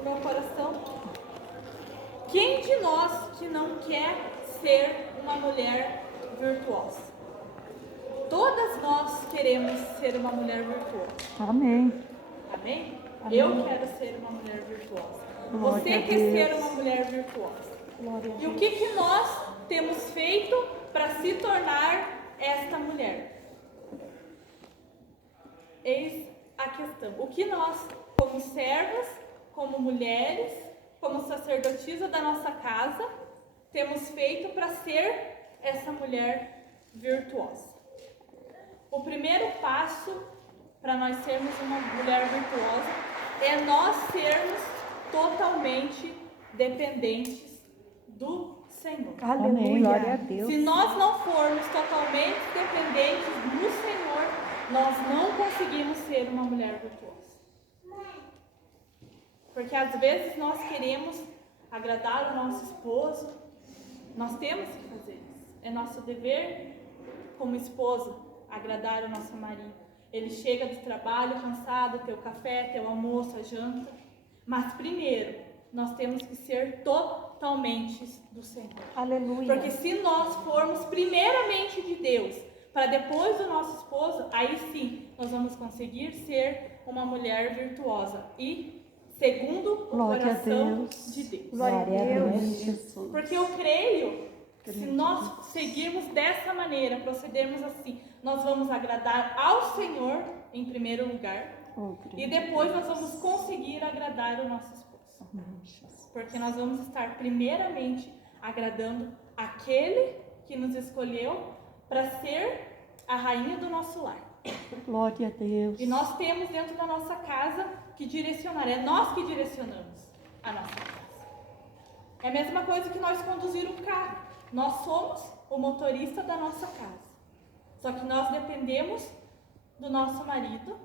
no meu coração. Quem de nós que não quer ser uma mulher virtuosa? Todas nós queremos ser uma mulher virtuosa. Amém. Amém? Amém. Eu quero ser uma mulher virtuosa. Glória Você a quer Deus. ser uma mulher virtuosa. Glória a E o Deus. que nós temos feito para se tornar esta mulher? Eis a questão. O que nós, como servas, como mulheres, como sacerdotisa da nossa casa, temos feito para ser essa mulher virtuosa? O primeiro passo para nós sermos uma mulher virtuosa é nós sermos totalmente dependentes do Senhor. Amém. Glória a Deus. Se nós não formos totalmente dependentes do Senhor, nós não conseguimos ser uma mulher virtuosa. Porque às vezes nós queremos agradar o nosso esposo, nós temos que fazer isso. É nosso dever como esposa agradar o nosso marido. Ele chega do trabalho cansado, ter o café, ter o almoço, a janta. Mas primeiro, nós temos que ser totalmente do Senhor. Aleluia. Porque se nós formos primeiramente de Deus, para depois do nosso esposo, aí sim nós vamos conseguir ser uma mulher virtuosa e segundo o Glória a coração Deus. de Deus. Glória a Deus, Jesus. Porque eu creio que se nós seguirmos dessa maneira, procedermos assim, nós vamos agradar ao Senhor em primeiro lugar e depois nós vamos conseguir agradar o nosso esposo. Porque nós vamos estar primeiramente agradando aquele que nos escolheu para ser a rainha do nosso lar. Glória a Deus. E nós temos dentro da nossa casa que direcionar, é nós que direcionamos a nossa casa. É a mesma coisa que nós conduzir um carro. Nós somos o motorista da nossa casa. Só que nós dependemos do nosso marido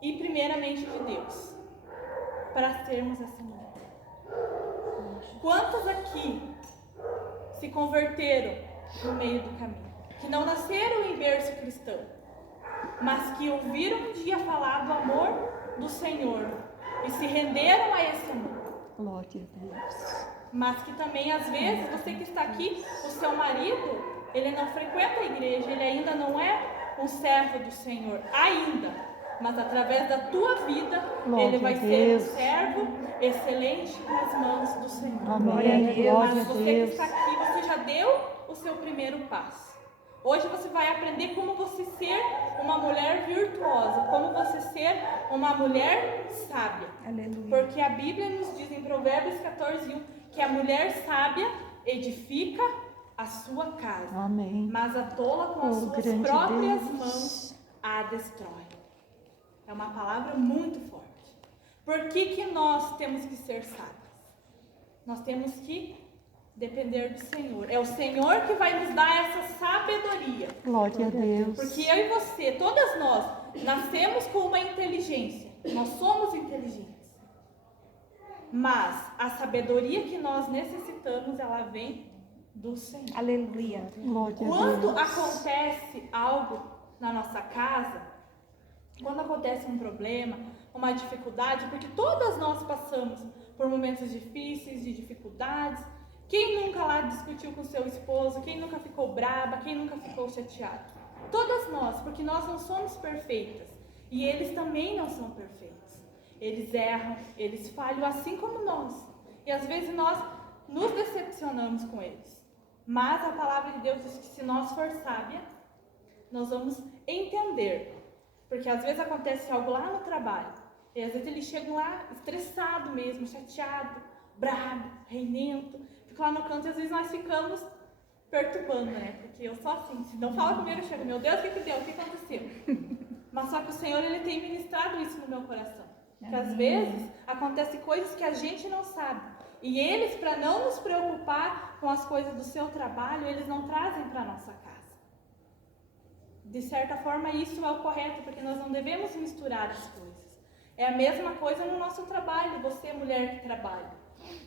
e primeiramente de Deus para sermos essa mulher. Quantos aqui se converteram no meio do caminho? Que não nasceram em berço cristão, mas que ouviram um dia falar do amor do Senhor e se renderam a esse amor. Glória a Deus. Mas que também, às vezes, você que está aqui, o seu marido, ele não frequenta a igreja, ele ainda não é um servo do Senhor, ainda. Mas através da tua vida, Glória ele vai a ser Deus. um servo excelente nas mãos do Senhor. Amém. Glória Mas a você que Deus. está aqui, você já deu o seu primeiro passo. Hoje você vai aprender como você ser uma mulher virtuosa, como você ser uma mulher sábia. Aleluia. Porque a Bíblia nos diz em Provérbios 14:1 que a mulher sábia edifica a sua casa, Amém. mas a tola com as suas grande próprias Deus. mãos a destrói. É uma palavra muito forte. Por que nós temos que ser sábios? Nós temos que depender do Senhor. É o Senhor que vai nos dar essa sabedoria. Glória a Deus. Porque eu e você, todas nós, nascemos com uma inteligência. Nós somos inteligentes. Mas a sabedoria que nós necessitamos, ela vem do Senhor. Aleluia. Glória a Quando Deus. acontece algo na nossa casa, quando acontece um problema, uma dificuldade, porque todas nós passamos por momentos difíceis, de dificuldades. Quem nunca lá discutiu com seu esposo? Quem nunca ficou braba? Quem nunca ficou chateado? Todas nós, porque nós não somos perfeitas. E eles também não são perfeitos. Eles erram, eles falham assim como nós. E às vezes nós nos decepcionamos com eles. Mas a palavra de Deus diz que se nós for sábia, nós vamos entender. Porque às vezes acontece algo lá no trabalho. E às vezes eles chegam lá estressado mesmo, chateado, bravo, reinento. Fico lá no canto e às vezes nós ficamos perturbando, né? Porque eu sou assim, se não fala comigo, eu chego, meu Deus, o que deu? O que aconteceu? Mas só que o Senhor, Ele tem ministrado isso no meu coração. Que às vezes acontecem coisas que a gente não sabe. E eles, para não nos preocupar com as coisas do seu trabalho, eles não trazem para a nossa casa. De certa forma, isso é o correto, porque nós não devemos misturar as coisas. É a mesma coisa no nosso trabalho, você, mulher que trabalha.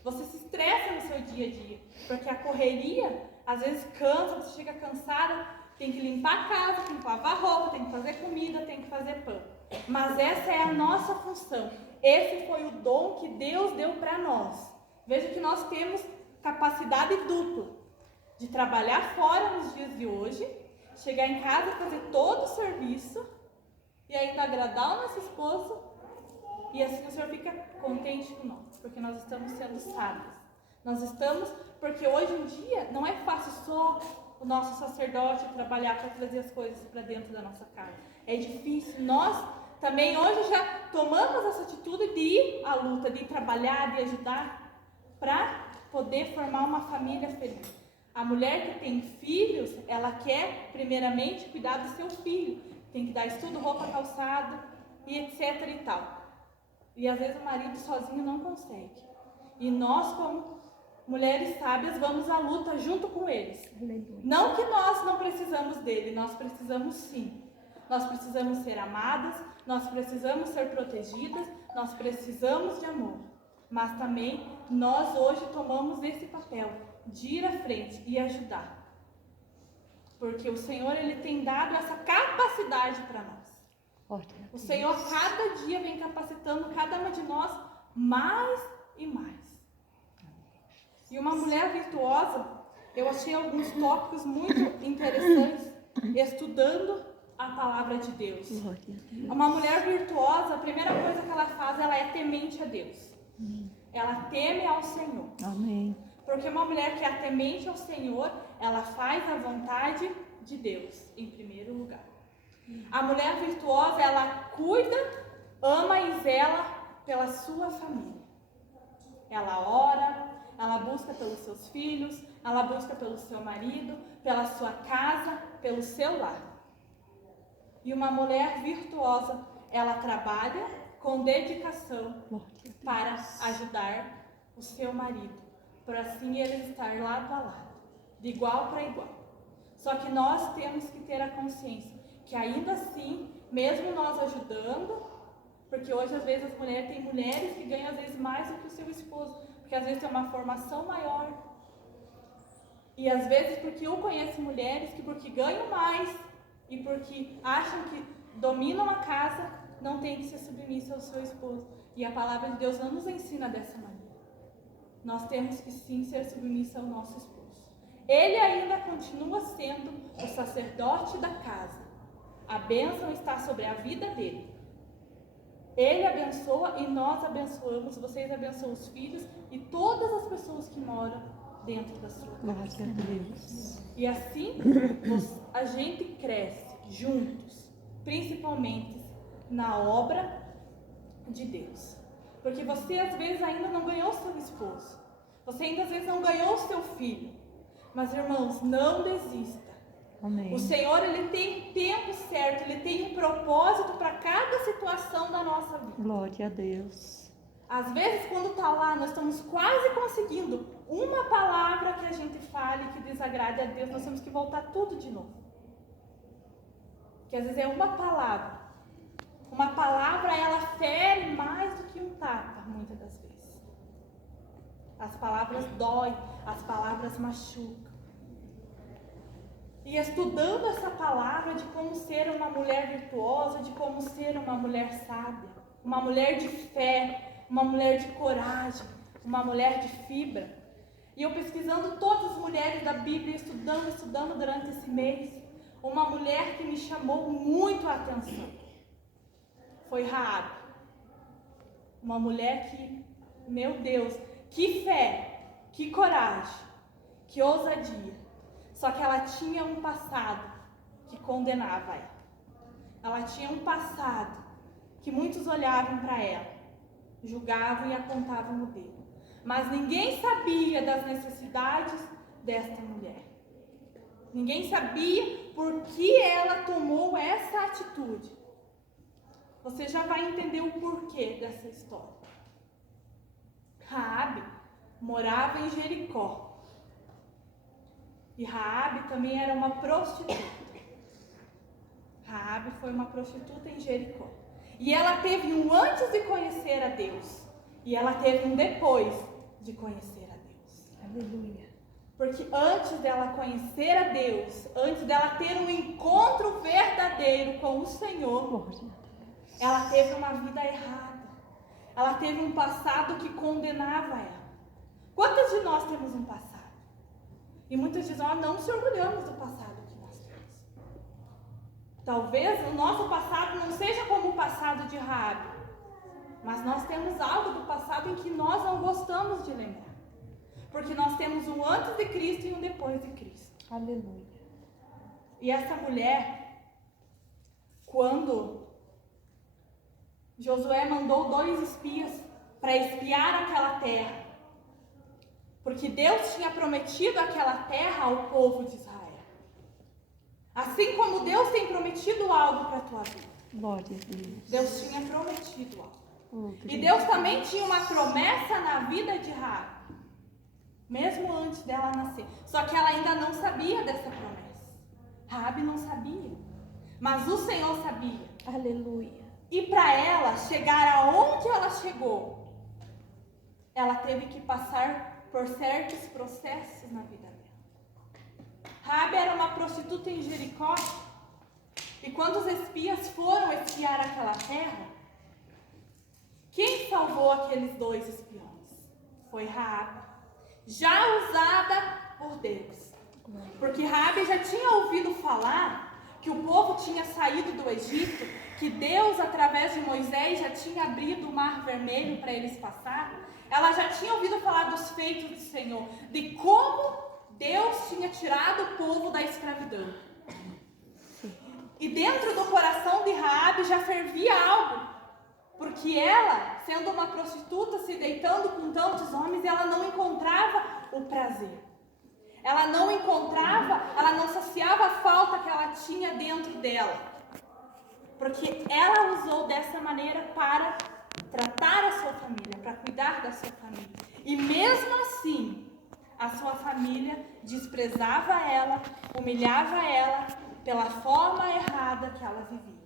Você se estressa no seu dia a dia, porque a correria, às vezes cansa, você chega cansada, tem que limpar a casa, tem que lavar roupa, tem que fazer comida, tem que fazer pão. Mas essa é a nossa função, Esse foi o dom que Deus deu para nós. Veja que nós temos capacidade dupla de trabalhar fora nos dias de hoje, chegar em casa, fazer todo o serviço e ainda agradar o nosso esposo, e assim o Senhor fica contente com nós, porque nós estamos sendo sábios. Nós estamos, porque hoje em dia não é fácil só o nosso sacerdote trabalhar para trazer as coisas para dentro da nossa casa. É difícil. Nós também hoje já tomamos essa atitude de ir à luta, de ir trabalhar, de ajudar para poder formar uma família feliz. A mulher que tem filhos, ela quer primeiramente cuidar do seu filho. Tem que dar estudo, roupa, calçado e etc e tal. E às vezes o marido sozinho não consegue. E nós, como mulheres sábias, vamos à luta junto com eles. Não que nós não precisamos dele, nós precisamos sim. Nós precisamos ser amadas, nós precisamos ser protegidas, nós precisamos de amor. Mas também nós hoje tomamos esse papel de ir à frente e ajudar. Porque o Senhor, Ele tem dado essa capacidade para nós. O Senhor cada dia vem capacitando cada uma de nós mais e mais. E uma mulher virtuosa, eu achei alguns tópicos muito interessantes estudando a palavra de Deus. Uma mulher virtuosa, a primeira coisa que ela faz, ela é temente a Deus. Ela teme ao Senhor. Amém. Porque uma mulher que é temente ao Senhor, ela faz a vontade de Deus, em primeiro lugar. A mulher virtuosa, ela cuida, ama e zela pela sua família. Ela ora, ela busca pelos seus filhos, ela busca pelo seu marido, pela sua casa, pelo seu lar. E uma mulher virtuosa, ela trabalha com dedicação para ajudar o seu marido, para assim eles estar lado a lado, de igual para igual. Só que nós temos que ter a consciência que ainda assim, mesmo nós ajudando, porque hoje às vezes as mulheres, tem mulheres que ganham às vezes mais do que o seu esposo, porque às vezes tem uma formação maior. E às vezes porque eu conheço mulheres que porque ganham mais e porque acham que dominam a casa, não tem que ser submissa ao seu esposo. E a palavra de Deus não nos ensina dessa maneira. Nós temos que sim ser submissa ao nosso esposo. Ele ainda continua sendo o sacerdote da casa. A bênção está sobre a vida dele. Ele abençoa e nós abençoamos. Vocês abençoam os filhos e todas as pessoas que moram dentro da sua casa. Glória a Deus. E assim a gente cresce juntos, principalmente na obra de Deus. Porque você às vezes ainda não ganhou seu esposo. Você ainda às vezes não ganhou o seu filho. Mas irmãos, não desista. Amém. O Senhor, Ele tem tempo certo, Ele tem um propósito para cada situação da nossa vida. Glória a Deus. Às vezes, quando está lá, nós estamos quase conseguindo uma palavra que a gente fale que desagrade a Deus, nós temos que voltar tudo de novo. Porque às vezes é uma palavra. Uma palavra, ela fere mais do que um tapa, muitas das vezes. As palavras doem, as palavras machucam. E estudando essa palavra de como ser uma mulher virtuosa, de como ser uma mulher sábia, uma mulher de fé, uma mulher de coragem, uma mulher de fibra. E eu pesquisando todas as mulheres da Bíblia, estudando durante esse mês, uma mulher que me chamou muito a atenção foi Raabe. Uma mulher que, meu Deus, que fé, que coragem, que ousadia. Só que ela tinha um passado que condenava ela. Ela tinha um passado que muitos olhavam para ela, julgavam e apontavam o dedo. Mas ninguém sabia das necessidades desta mulher. Ninguém sabia por que ela tomou essa atitude. Você já vai entender o porquê dessa história. Raabe morava em Jericó. E Raabe também era uma prostituta. Raabe foi uma prostituta em Jericó. E ela teve um antes de conhecer a Deus. E ela teve um depois de conhecer a Deus. Aleluia. Porque antes dela conhecer a Deus, antes dela ter um encontro verdadeiro com o Senhor, Glória a Deus. ela teve uma vida errada. ela teve um passado que condenava ela. Quantas de nós temos um passado? E muitas de nós não se orgulhamos do passado que nós temos. Talvez o nosso passado não seja como o passado de Raabe, mas nós temos algo do passado em que nós não gostamos de lembrar. Porque nós temos um antes de Cristo e um depois de Cristo. Aleluia. E essa mulher, quando Josué mandou 2 espias para espiar aquela terra, porque Deus tinha prometido aquela terra ao povo de Israel. Assim como Deus tem prometido algo para a tua vida. Glória a Deus. Deus tinha prometido algo. Oh, E Deus também tinha uma promessa na vida de Raabe, mesmo antes dela nascer. Só que ela ainda não sabia dessa promessa. Raabe não sabia, mas o Senhor sabia. aleluia. E para ela chegar aonde ela chegou, ela teve que passar por certos processos na vida dela. Raabe era uma prostituta em Jericó. E quando os espias foram espiar aquela terra, quem salvou aqueles 2 espiões? Foi Raabe, já usada por Deus. Porque Raabe já tinha ouvido falar que o povo tinha saído do Egito, que Deus, através de Moisés, já tinha abrido o Mar Vermelho para eles passar. Ela já tinha ouvido falar dos feitos do Senhor, de como Deus tinha tirado o povo da escravidão. E dentro do coração de Raabe já fervia algo, porque ela, sendo uma prostituta, se deitando com tantos homens, ela não encontrava o prazer. Ela não encontrava, ela não saciava a falta que ela tinha dentro dela. Porque ela usou dessa maneira para tratar a sua família, para cuidar da sua família. E mesmo assim, a sua família desprezava ela, humilhava ela pela forma errada que ela vivia.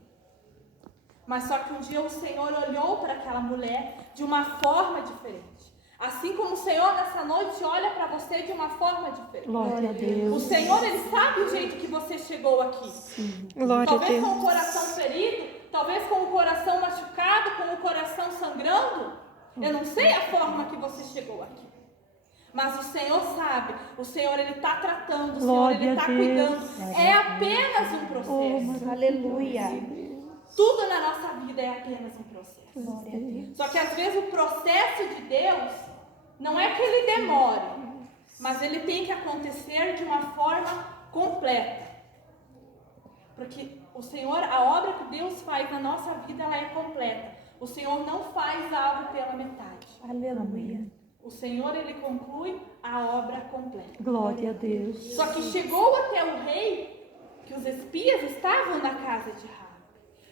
Mas só que um dia o Senhor olhou para aquela mulher de uma forma diferente. Assim como o Senhor nessa noite olha para você de uma forma diferente. Glória a Deus. O Senhor, Ele sabe o jeito que você chegou aqui. Sim. Glória a Talvez Deus. com o coração ferido, talvez com o coração machucado, com o coração sangrando. Eu não sei a forma que você chegou aqui. Mas o Senhor sabe, o Senhor Ele está tratando, o Senhor Glória Ele está a Deus. cuidando. É apenas um processo. Aleluia. Tudo na nossa vida é apenas um processo. Glória a Deus. Só que às vezes o processo de Deus não é que ele demore, mas ele tem que acontecer de uma forma completa. Porque o Senhor, a obra que Deus faz na nossa vida, ela é completa. O Senhor não faz algo pela metade. Aleluia. O Senhor, Ele conclui a obra completa. Glória a Deus. Só que chegou até o rei, que os espias estavam na casa de Raabe.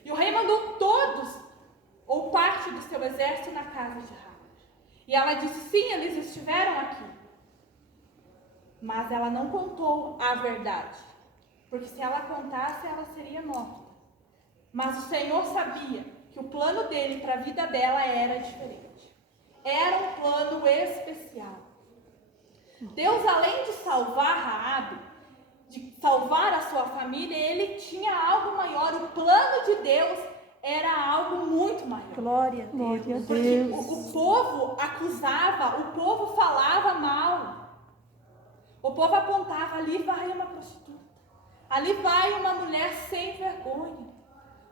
E o rei mandou todos, ou parte do seu exército, na casa de Raabe. E ela disse, sim, eles estiveram aqui. Mas ela não contou a verdade. Porque se ela contasse, ela seria morta. Mas o Senhor sabia que o plano dele para a vida dela era diferente. Era um plano especial. Deus, além de salvar Raabe, de salvar a sua família, ele tinha algo maior. O plano de Deus era algo muito maior. Glória a Deus. Glória a Porque Deus. o povo acusava, o povo falava mal. O povo apontava, ali vai uma prostituta. Ali vai uma mulher sem vergonha.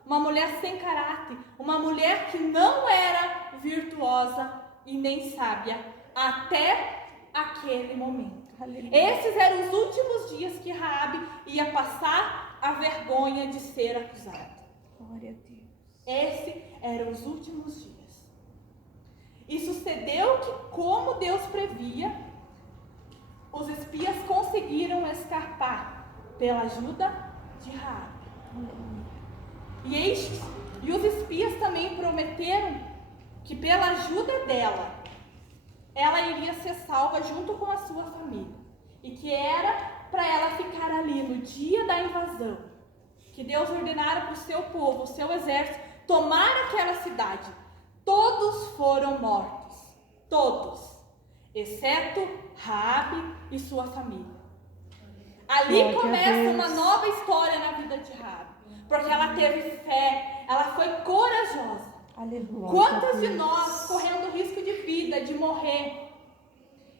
Uma mulher sem caráter. Uma mulher que não era virtuosa e nem sábia até aquele momento. Aleluia. Esses eram os últimos dias que Raabe ia passar a vergonha de ser acusada. Glória a Deus. Esses eram os últimos dias. E sucedeu que, como Deus previa, os espias conseguiram escapar pela ajuda de Raabe. E os espias também prometeram que pela ajuda dela, ela iria ser salva junto com a sua família. E que era para ela ficar ali no dia da invasão, que Deus ordenara para o seu povo, o seu exército, tomar aquela cidade. Todos foram mortos. Todos. Exceto Raabe e sua família. Ali Glória a começa Deus. uma nova história na vida de Raabe. Porque ela teve fé, ela foi corajosa. Aleluia. Quantas de nós, correndo risco de vida, de morrer,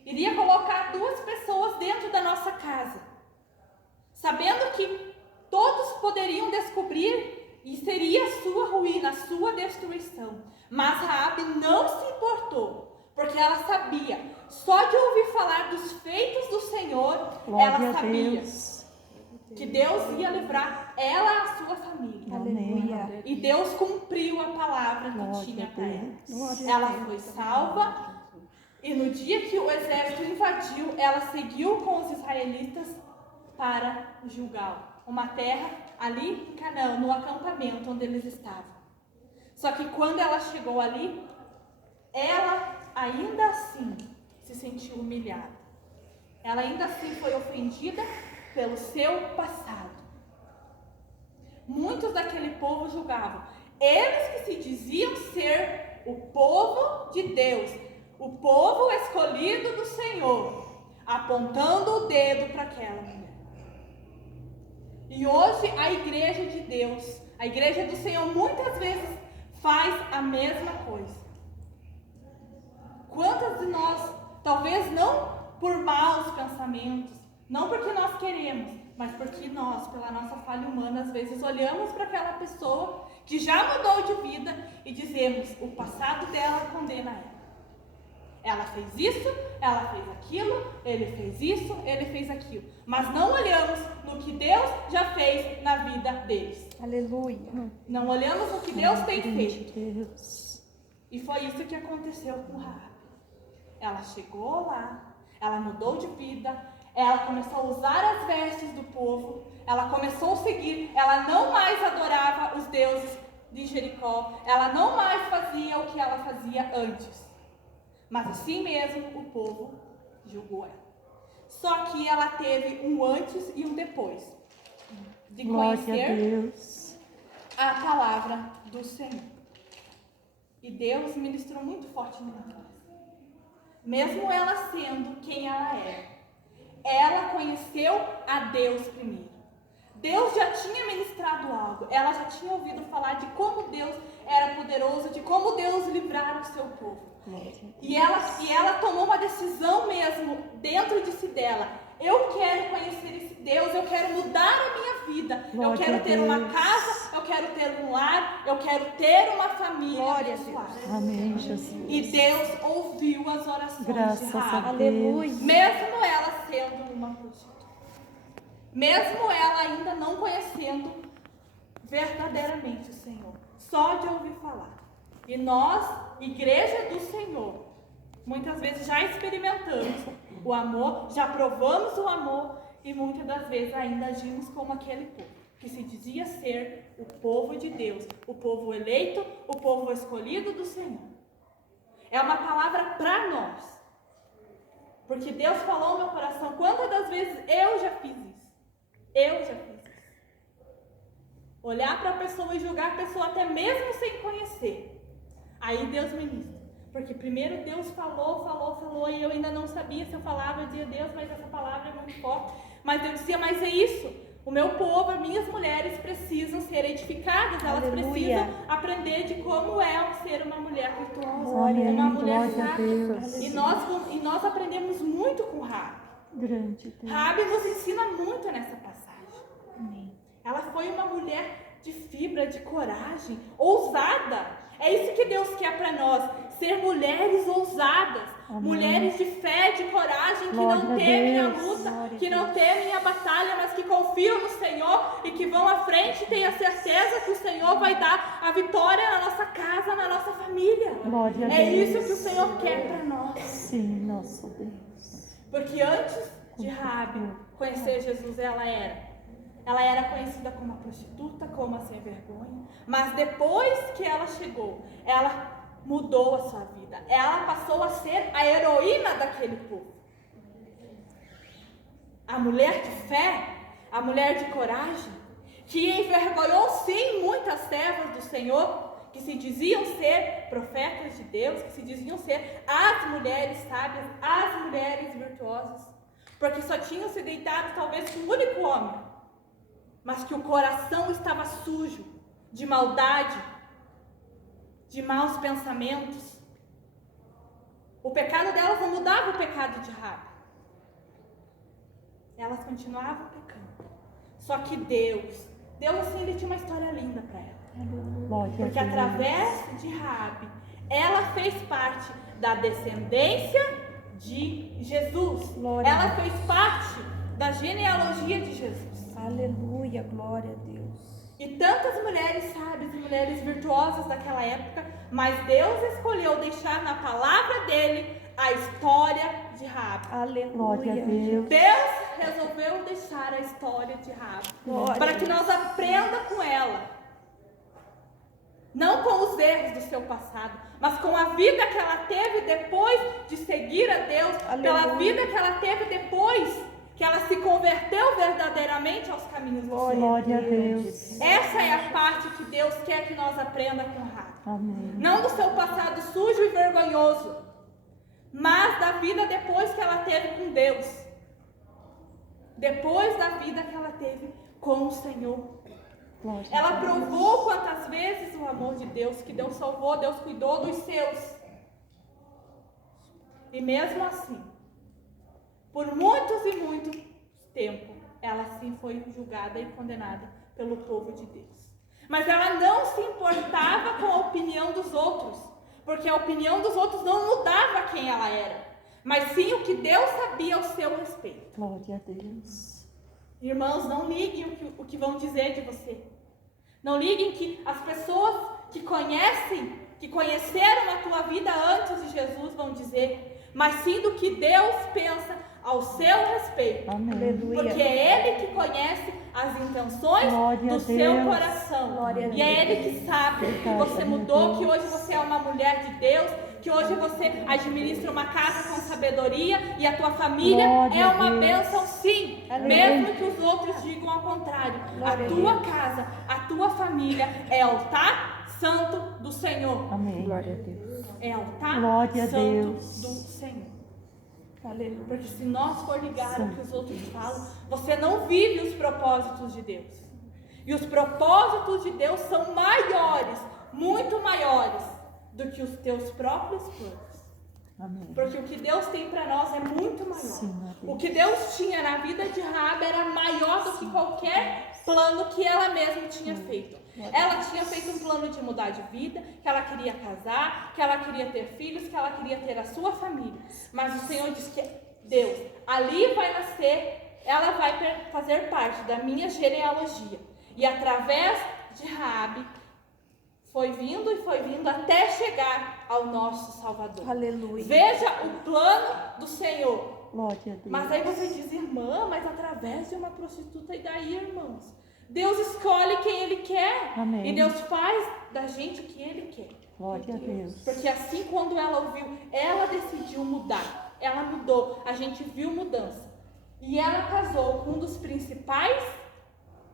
iria colocar 2 pessoas dentro da nossa casa, sabendo que todos poderiam descobrir e seria a sua ruína, a sua destruição. Mas Raabe não se importou, porque ela sabia, só de ouvir falar dos feitos do Senhor, ela sabia que Deus ia livrar ela e a sua família. Aleluia. E Deus cumpriu a palavra que tinha para ela. Ela foi salva, e no dia que o exército invadiu, ela seguiu com os israelitas para Gilgal, uma terra ali em Canaã, no acampamento onde eles estavam. Só que quando ela chegou ali, ela ainda assim se sentiu humilhada. Ela ainda assim foi ofendida pelo seu passado. Muitos daquele povo julgavam. Eles que se diziam ser o povo de Deus, o povo escolhido do Senhor, apontando o dedo para aquela mulher. E hoje a igreja de Deus, a igreja do Senhor, muitas vezes faz a mesma coisa. Quantas de nós, talvez não por maus pensamentos, não porque nós queremos, mas porque nós, pela nossa falha humana, às vezes olhamos para aquela pessoa que já mudou de vida e dizemos, o passado dela condena ela. Ela fez isso, ela fez aquilo, ele fez isso, ele fez aquilo. Mas não olhamos no que Deus já fez na vida deles. Aleluia. Não olhamos no que Deus tem feito. Deus. E foi isso que aconteceu com Raabe. Ela chegou lá, ela mudou de vida, ela começou a usar as vestes do povo, ela começou a seguir, ela não mais adorava os deuses de Jericó, ela não mais fazia o que ela fazia antes. Mas assim mesmo o povo julgou ela. Só que ela teve um antes e um depois de conhecer a palavra do Senhor. E Deus ministrou muito forte no meu coração. Mesmo ela sendo quem ela era, ela conheceu a Deus primeiro. Deus já tinha ministrado algo, ela já tinha ouvido falar de como Deus era poderoso, de como Deus livrara o seu povo. E ela tomou uma decisão mesmo dentro de si dela. Eu quero conhecer esse Deus, eu quero mudar a minha vida. Eu quero ter uma casa, eu quero ter um lar, eu quero ter uma família abençoada. Amém, Jesus. E Deus ouviu as orações Graças de a Raabe. Deus. Mesmo ela sendo uma prostituta. Mesmo ela ainda não conhecendo verdadeiramente o Senhor. Só de ouvir falar. E nós, igreja do Senhor, muitas vezes já experimentamos o amor, já provamos o amor e muitas das vezes ainda agimos como aquele povo, que se dizia ser o povo de Deus, o povo eleito, o povo escolhido do Senhor. É uma palavra para nós, porque Deus falou no meu coração, quantas das vezes eu já fiz isso? Eu já fiz isso. Olhar para a pessoa e julgar a pessoa até mesmo sem conhecer. Aí Deus ministra. Porque primeiro Deus falou, e eu ainda não sabia se eu falava, eu dizia, Deus, mas essa palavra é muito forte. Mas eu dizia, mas é isso. O meu povo, as minhas mulheres precisam ser edificadas, elas precisam aprender de como é ser uma mulher virtuosa, uma mulher sábia. E nós aprendemos muito com Raabe. Raabe nos ensina muito nessa passagem. Amém. Ela foi uma mulher de fibra, de coragem, ousada. É isso que Deus quer para nós, ser mulheres ousadas, amém. Mulheres de fé, de coragem, que não temem a luta, que não temem a batalha, mas que confiam no Senhor e que vão à frente e têm a certeza que o Senhor vai dar a vitória na nossa casa, na nossa família. É isso que o Senhor quer para nós. Sim, nosso Deus. Porque antes de Raabe conhecer Jesus, ela era conhecida como uma prostituta, como uma sem vergonha. Mas depois que ela chegou, ela mudou a sua vida. Ela passou a ser a heroína daquele povo. A mulher de fé, a mulher de coragem, que envergonhou sim muitas servas do Senhor, que se diziam ser profetas de Deus, que se diziam ser as mulheres sábias, as mulheres virtuosas, porque só tinham se deitado talvez com um único homem, mas que o coração estava sujo de maldade, de maus pensamentos. O pecado delas não mudava o pecado de Raabe. Elas continuavam pecando. Só que Deus assim, ele tinha uma história linda para ela. Porque através de Raabe, ela fez parte da descendência de Jesus. Ela fez parte da genealogia de Jesus. Aleluia, glória a Deus. E tantas mulheres sábias e mulheres virtuosas daquela época, mas Deus escolheu deixar na palavra dele a história de Raabe. Aleluia. Glória a Deus. Deus resolveu deixar a história de Raabe para que nós aprendamos com ela. Não com os erros do seu passado, mas com a vida que ela teve depois de seguir a Deus, pela vida que ela teve depois que ela se converteu verdadeiramente aos caminhos do Senhor. Glória a Deus. Essa é a parte que Deus quer que nós aprendamos com Raabe. Amém. Não do seu passado sujo e vergonhoso, mas da vida depois que ela teve com Deus. Depois da vida que ela teve com o Senhor. Glória Ela a Deus. provou quantas vezes o amor de Deus, que Deus salvou, Deus cuidou dos seus. E mesmo assim, por muitos e muito tempo, ela sim foi julgada e condenada pelo povo de Deus. Mas ela não se importava com a opinião dos outros, porque a opinião dos outros não mudava quem ela era, mas sim o que Deus sabia ao seu respeito. Glória a Deus. Irmãos, não liguem o que vão dizer de você. Não liguem que as pessoas que conheceram a tua vida antes de Jesus vão dizer, mas sim do que Deus pensa ao seu respeito. Amém. Aleluia. Porque é Ele que conhece as intenções Glória a do seu Deus. coração. Glória a E é Ele que sabe que você mudou, que hoje você é uma mulher de Deus, que hoje você administra uma casa com sabedoria e a tua família Glória é a uma Deus. bênção sim, Amém. mesmo que os outros digam ao contrário. Glória A a tua Deus. casa, a tua família é altar santo do Senhor. Amém. Glória a Deus. É altar Glória a santo Deus. do Senhor. Aleluia. Porque se nós for ligar o Sim. que os outros falam, você não vive os propósitos de Deus. E os propósitos de Deus são maiores, muito maiores, do que os teus próprios planos. Amém. Porque o que Deus tem para nós é muito maior. Sim, ó Deus. O que Deus tinha na vida de Raabe era maior do que qualquer plano que ela mesma tinha feito. Ela tinha feito um plano de mudar de vida, que ela queria casar, que ela queria ter filhos, que ela queria ter a sua família. Mas o Senhor disse que Deus, ali vai nascer, ela vai fazer parte da minha genealogia. E através de Raabe, foi vindo até chegar ao nosso Salvador. Aleluia. Veja o plano do Senhor. Glória a Deus. Mas aí você diz, irmã, mas através de uma prostituta, e daí, irmãos? Deus escolhe quem Ele quer. Amém. E Deus faz da gente o que Ele quer. Glória a Deus. Porque assim, quando ela ouviu, ela decidiu mudar. Ela mudou. A gente viu mudança. E ela casou com um dos principais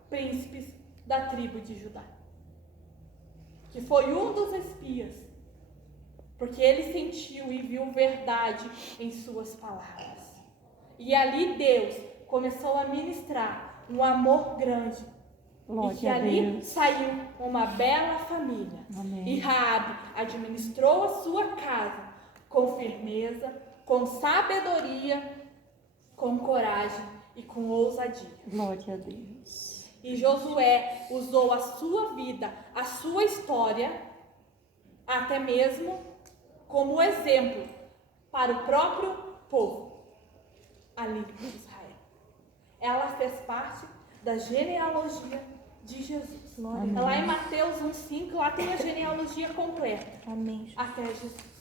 príncipes da tribo de Judá, que foi um dos espias, porque ele sentiu e viu verdade em suas palavras. E ali Deus começou a ministrar um amor grande. Glória E que a ali Deus. saiu uma bela família. Amém. E Raabe administrou a sua casa com firmeza, com sabedoria, com coragem e com ousadia. Glória a Deus. E Josué usou a sua vida, a sua história, até mesmo como exemplo para o próprio povo ali de Israel. Ela fez parte da genealogia de Jesus. Glória. Lá em Mateus 1,5, lá tem a genealogia completa, Amém. até Jesus.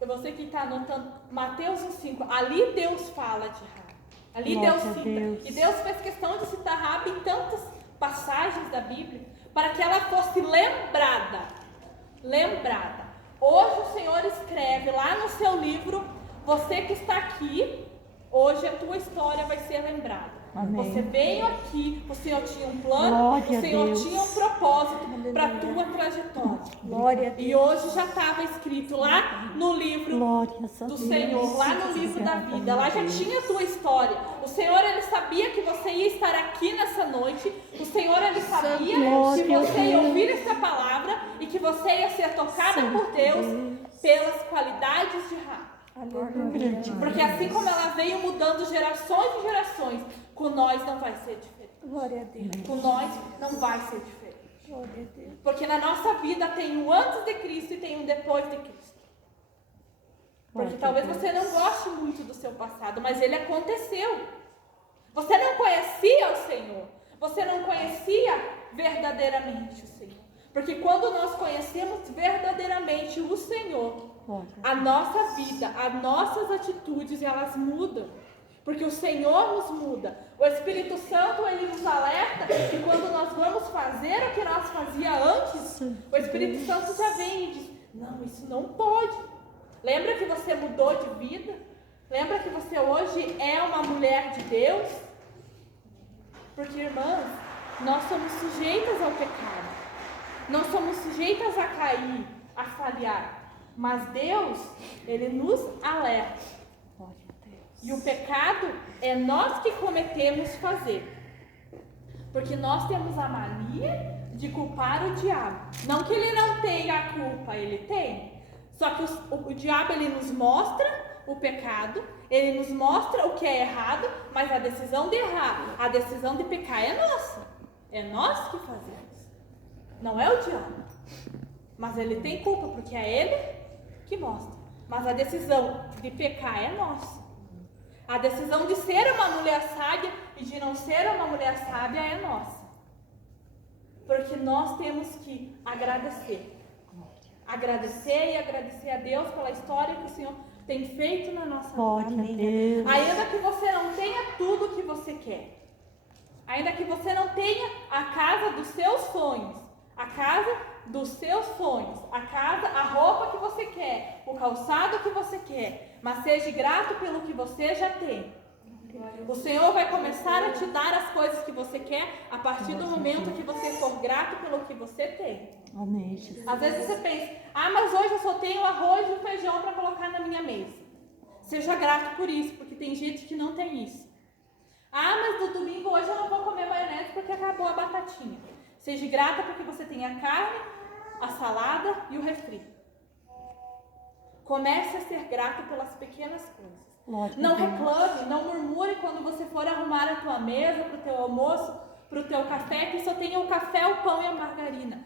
E você que está anotando, Mateus 1,5, ali Deus fala de Raabe. Ali Glória Deus a cita. Deus. E Deus fez questão de citar Raabe em tantas passagens da Bíblia, para que ela fosse lembrada. Lembrada. Hoje o Senhor escreve lá no seu livro, você que está aqui, hoje a tua história vai ser lembrada. Amém. Você veio aqui, o Senhor tinha um plano, Glória o Senhor a Deus. tinha um propósito para a tua trajetória. Glória a Deus. E hoje já estava escrito lá no livro Glórias a do Deus. Senhor, lá no livro da vida, lá já tinha a tua história. O Senhor, Ele sabia que você ia estar aqui nessa noite. O Senhor, Ele sabia que você ia ouvir essa palavra e que você ia ser tocada por Deus pelas qualidades de Rá. Aleluia. Porque assim como ela veio mudando gerações e gerações, com nós não vai ser diferente. Glória a Deus. Com nós não vai ser diferente. Glória a Deus. Porque na nossa vida tem um antes de Cristo e tem um depois de Cristo. Porque talvez você não goste muito do seu passado, mas ele aconteceu. Você não conhecia o Senhor. Você não conhecia verdadeiramente o Senhor. Porque quando nós conhecemos verdadeiramente o Senhor, a nossa vida, as nossas atitudes, elas mudam. Porque o Senhor nos muda. O Espírito Santo, ele nos alerta que quando nós vamos fazer o que nós fazia antes, o Espírito Santo já vem e diz, não, isso não pode. Lembra que você mudou de vida? Lembra que você hoje é uma mulher de Deus? Porque, irmãs, nós somos sujeitas ao pecado. Nós somos sujeitas a cair, a falhar. Mas Deus, Ele nos alerta. E o pecado é nós que cometemos fazer. Porque nós temos a mania de culpar o diabo. Não que ele não tenha a culpa, ele tem. Só que o diabo, ele nos mostra o pecado, ele nos mostra o que é errado, mas a decisão de errar, a decisão de pecar é nossa. É nós que fazemos. Não é o diabo. Mas ele tem culpa, porque é ele que mostra. Mas a decisão de pecar é nossa. A decisão de ser uma mulher sábia e de não ser uma mulher sábia é nossa. Porque nós temos que agradecer. Agradecer e agradecer a Deus pela história que o Senhor tem feito na nossa vida. Deus. Ainda que você não tenha tudo o que você quer. Ainda que você não tenha a casa dos seus sonhos. A casa dos seus sonhos. A casa, a roupa que você quer. O calçado que você quer. Mas seja grato pelo que você já tem. O Senhor vai começar a te dar as coisas que você quer a partir do momento que você for grato pelo que você tem. Amém, Jesus. Às vezes você pensa, mas hoje eu só tenho arroz e feijão para colocar na minha mesa. Seja grato por isso, porque tem gente que não tem isso. Mas no domingo hoje eu não vou comer maionese porque acabou a batatinha. Seja grata porque você tem a carne, a salada e o refri. Comece a ser grato pelas pequenas coisas. Não reclame, não murmure quando você for arrumar a tua mesa, para o teu almoço, para o teu café, que só tenha o café, o pão e a margarina.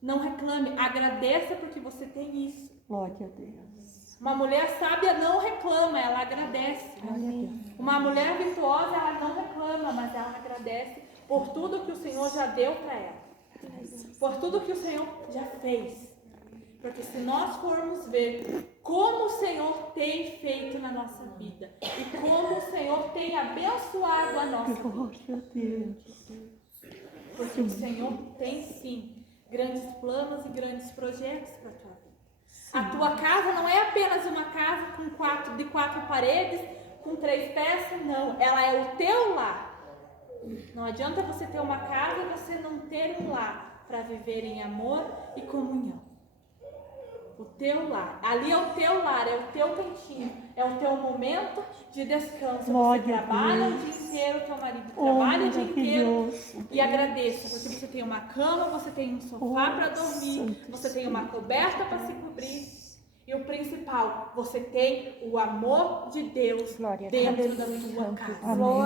Não reclame, agradeça porque você tem isso. Glória a Deus. Uma mulher sábia não reclama, ela agradece. Uma mulher virtuosa, ela não reclama, mas ela agradece por tudo que o Senhor já deu para ela. Por tudo que o Senhor já fez. Porque se nós formos ver como o Senhor tem feito na nossa vida e como o Senhor tem abençoado a nossa vida. Glória a Deus. Porque o Senhor tem sim grandes planos e grandes projetos para a tua vida. A tua casa não é apenas uma casa de quatro paredes, com 3 peças, não. Ela é o teu lar. Não adianta você ter uma casa e você não ter um lar para viver em amor e comunhão. O teu lar, ali é o teu lar, é o teu cantinho, é o teu momento de descanso. Você trabalha o dia inteiro, teu marido trabalha o dia inteiro e agradeça, porque você tem uma cama, você tem um sofá para dormir, você tem uma coberta para se cobrir e o principal, você tem o amor de Deus dentro da tua casa.